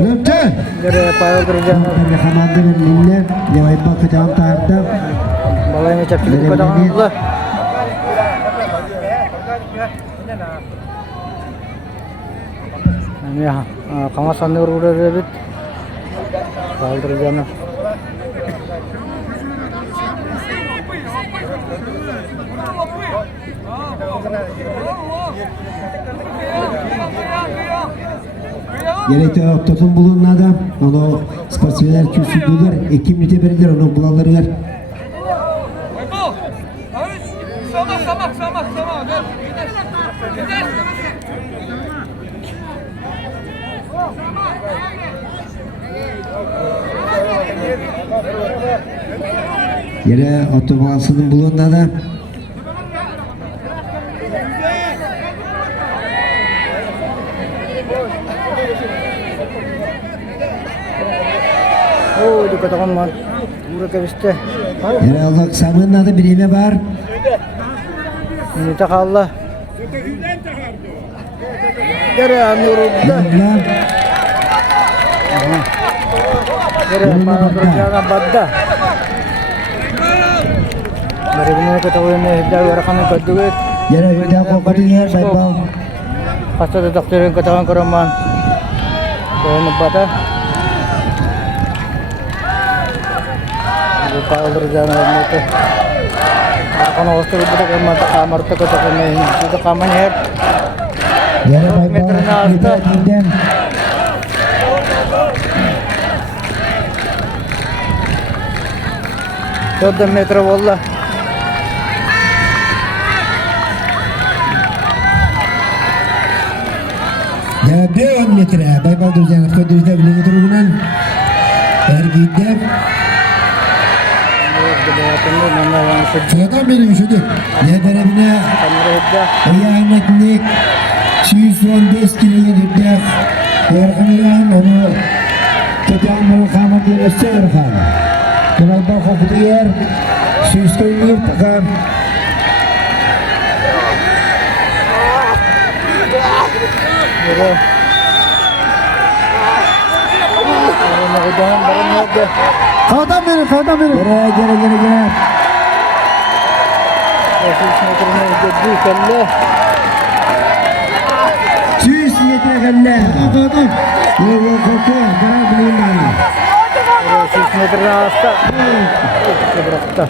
Lütfen. Gere Pavel Durcan. Rekamandı verilirler. Cevap bakacağım tarihte. Balayını çapçılık kadar. Ya, kamu sandığı uğradı bit. Pavel Durcan. Gerekli topun bulunmadı. Onu sporcular küsüldüler. Ekimlite verirler. Onu bulalırlar. Yere otobansının bulunmadı. Oh, dikatakan man. Murah kebiste. Yere aldık samının adı birime var. Minta Allah. Gere Anurudda. Yalla. Gere Pavel Durcan badda. Dari benar ketahui ni dah warakan keduit. Yere hüda kokadu yer baybal. Pasti ada dokter yang ketahuan keraman. Saya nebata. Lupa berjalan itu. Akan host itu tak mata kamar tu ketahuan ni. Itu kamarnya head. Yere baybal. Meternya asta. Giden. Sudah meter wallah. Jadi 10 metre. Baybal duracağını kodurda bilingi durumundan. Ergidep. Ini mana yang sedih. Sıradan benim şudur. Ne tarafına Kamera head. Oya Ahmetlik 215 kiloya gidip Erkan'dan onu Ketamul Kamar diye Erkan. Kemal bak okudu yer 200 kiloya takam. Murah. Nak udahan barang head. Kağıdan benim. Gere. Yesus meternya jadi kelle. 200 metre kelle. Kağıdan. Yok kokuyor. Bana bileyim bana. Yesus meternya asta. Berapa?